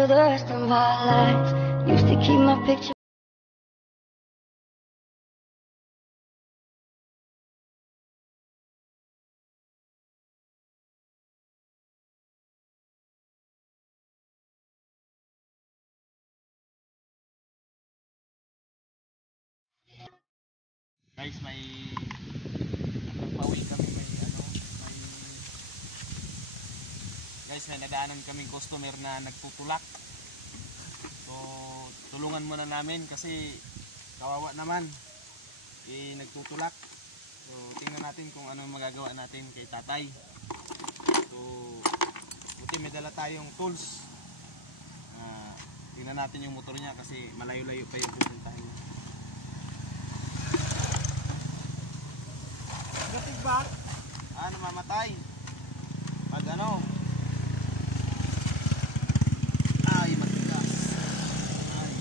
picture the rest of my life. Used to keep my picture. Guys, may nagpapawi kami may nadaanan kaming customer na nagtutulak. So, tulungan muna namin kasi kawawa naman. Nagtutulak. So, tingnan natin kung ano magagawa natin kay tatay. So, buti may dala tayong tools. Tingnan natin yung motor niya kasi malayo-layo pa yung pupuntahan niya. Gatig ba? Mamatay. Pag ano? Ay, matigas. Ay.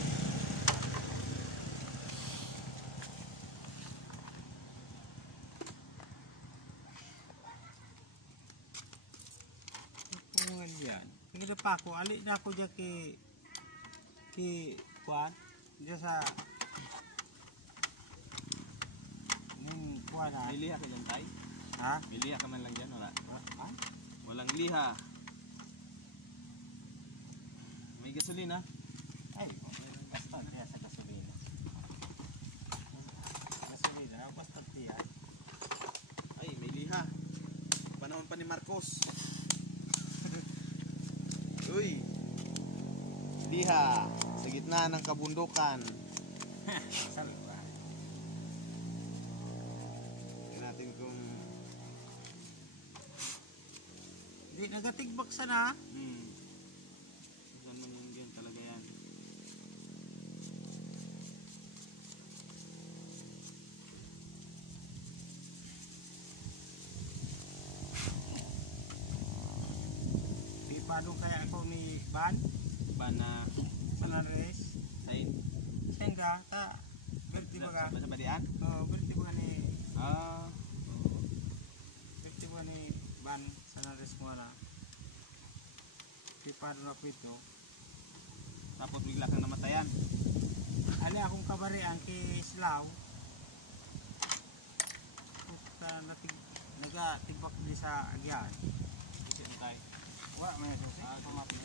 Pungan yan. Hindi pa ako. Ali na ako dyan kuan. Dyan sa kuan na. May liha ka dyan, tay? Ha? May liha ka man lang dyan, wala? Walang liha. May gasolina? Ay, basta na sa gasolina. Gasolina, basta tiya. Ay, may liha. Panahon pa ni Marcos. Uy. Liha. Sa gitna ng kabundukan. Salva. Tingnan natin kung... Di nagatigbak sana. Saan man yung talaga yan. Di paano kaya ako ni Ban? Na Salares. sain? Sengga, ta. Berti ba ka? Sa badian? Berti ba ni... Ah. Berti ba ni Ban Salares mo na? Di paano na pito. Tapos bigla kang namatayan. Ali akong kabarian kay Slaw. Puta nagatigbak di sa agyan. Kasi antay. Wa may susi pamati.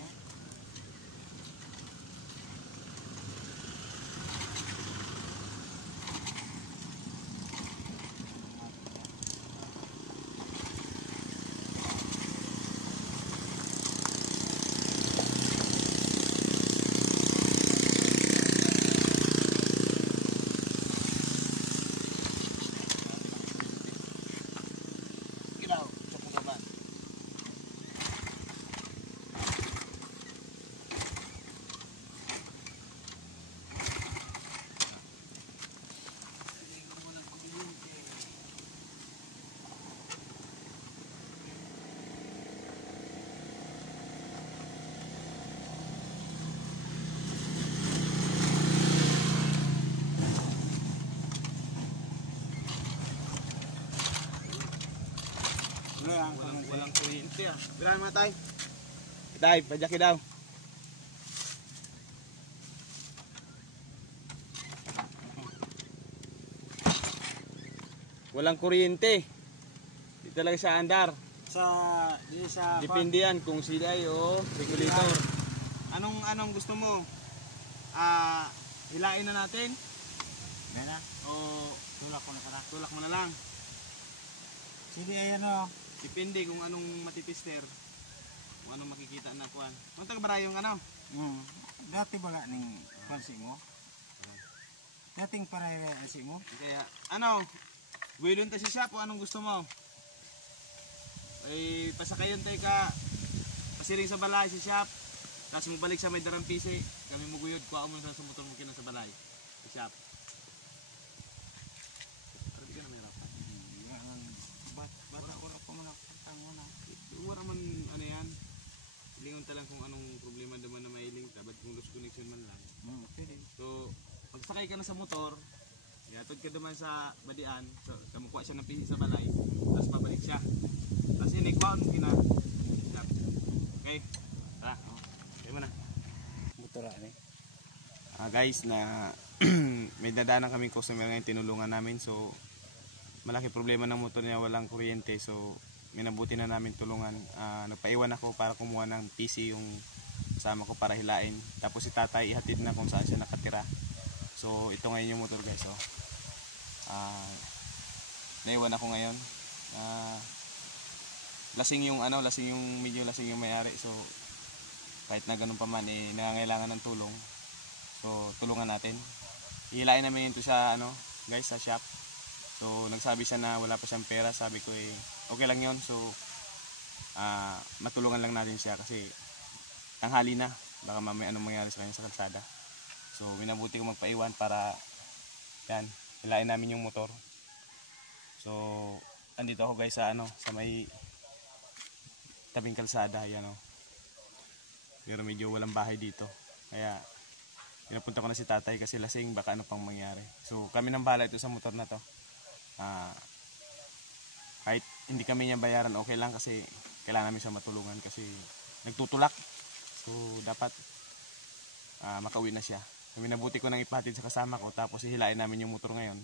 Walang kuryente ah. Biran mga tay. Tay, pajaki daw. Walang kuryente. Di talaga sa andar. Di sa Depende yan kung sila o regulator. Anong gusto mo? Hilain na natin? Gana? O Tulak ko na pala. tulak mo na lang? Sige ayan o. Depende kung anong matipister. Kung anong makikita na kuan. Kung taga yung ano? Dati ba nga ning pansi mo? Dating parehasi mo? Kaya ano? Guyulon tayo sa shop o anong gusto mo? Ay pasakayon tayo ka. Pasiring sa balay sa shop. Tapos mo balik sa may darampisi. Kami mo guyod. Kuha mo sa motor mo kina sa balay. Sa shop. Pero di ka na may rapat. Bata ko na pumunakang mo na. Wala man ano yan. Lingon talang kung anong problema naman na mailing. Dapat kung lost connection man lang. Pwede. So pagsakay ka na sa motor. Yatod ka naman sa badian. So kamukuha siya ng pisi sa balay. Tapos pabalik siya. Tapos inikuha mo kina. Okay. Tara. Okay mo na. motor ani. Guys, na may dadaanan kaming customer ngayon, tinulungan namin. So malaki problema ng motor niya, walang kuryente. So minabuti na namin tulungan. Nagpaiwan ako para kumuha ng PC yung kasama ko para hilain. Tapos si tatay ihatid na kung saan siya nakatira. So ito ngayon yung motor guys. So naiwan ako ngayon. Lasing yung medyo lasing yung may-ari. So kahit na ganun pa man, nangangailangan ng tulong. So tulungan natin. Hihilain namin ito sa guys, sa shop. So nagsabi siya na wala pa siyang pera. Sabi ko okay lang yon. So matulungan lang natin siya kasi tanghali na. Baka mamaya anong mangyari sa kanya sa kalsada. So minabuti ko magpaiwan para yan, hilain namin yung motor. So andito ako guys sa sa may tabing kalsada, yan Pero medyo walang bahay dito. Kaya pinapunta ko na si tatay kasi lasing, baka ano pang mangyari. So kami nang bahala ito sa motor na to. Kahit hindi kami niya bayaran, okay lang kasi kailangan namin siya matulungan kasi nagtutulak. So dapat makauwi na siya. Kami nabuti ko nang ipahatid sa kasama ko, tapos hihilain namin yung motor ngayon.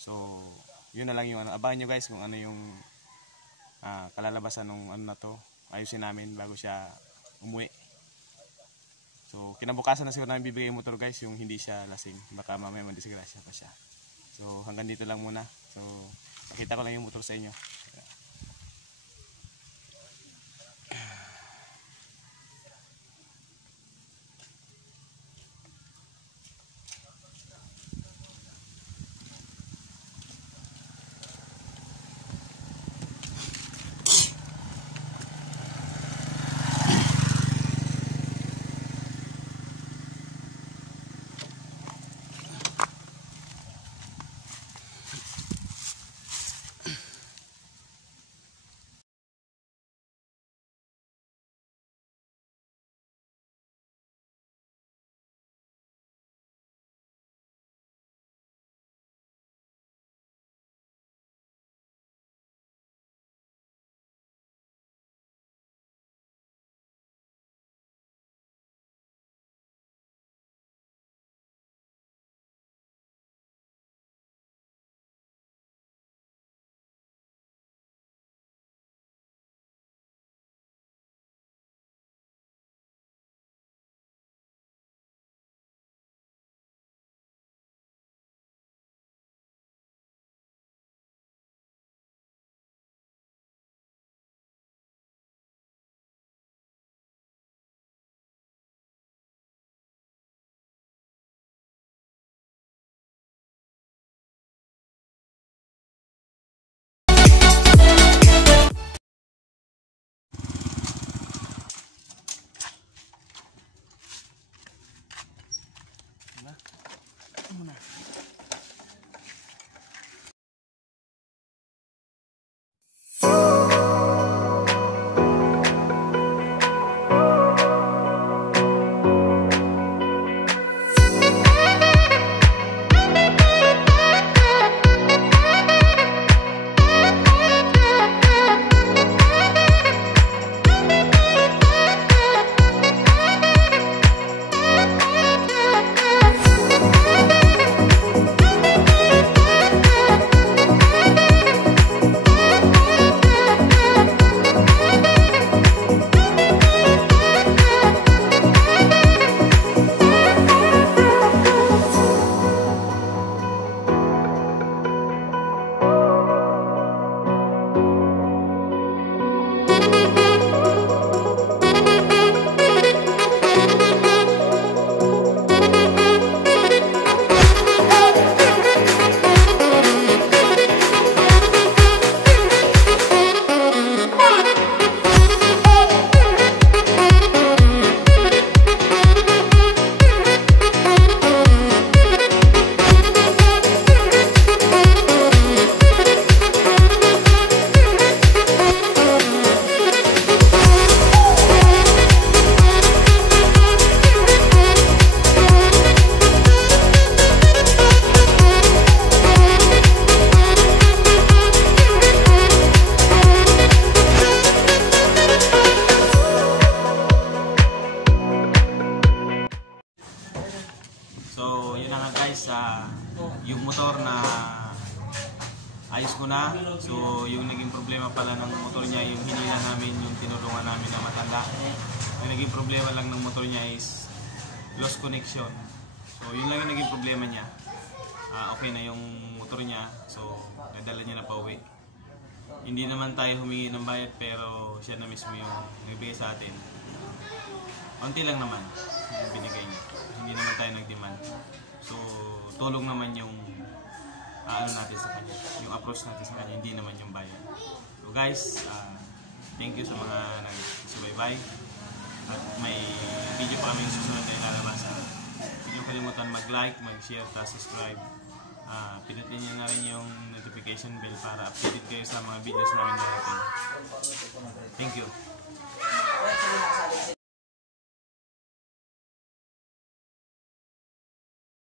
So yun na lang yung abangan nyo guys kung ano yung kalalabasan ng na to. Ayusin namin bago siya umuwi. So kinabukasan na siguro namin bibigay yung motor guys, yung hindi siya lasing. Baka mamaya madisgrasya pa siya. So hanggang dito lang muna. So nakita ko lang yung motor sa inyo. yung motor na ayos ko na. So yung naging problema pala ng motor niya, yung hinila namin, yung tinulungan namin na matanda, yung naging problema lang ng motor niya is lost connection. So yun lang yung naging problema niya. Okay na yung motor niya, so nadala niya na pauwi. Hindi naman tayo humingi ng bayad, pero siya na mismo yung nagbigay sa atin. Konti lang naman yung binigay niya. Hindi naman tayo nag-demand. So tulong naman yung ano natin sa kanya, yung approach natin sa kanya, hindi naman yung bayad. So guys, thank you sa mga nagsubaybay. At may video pa kaming susunod na ilalabas. Huwag niyo kalimutan mag-like, mag-share, subscribe. Pinutin niyo na rin yung notification bell para updated kayo sa mga videos namin darating. Thank you.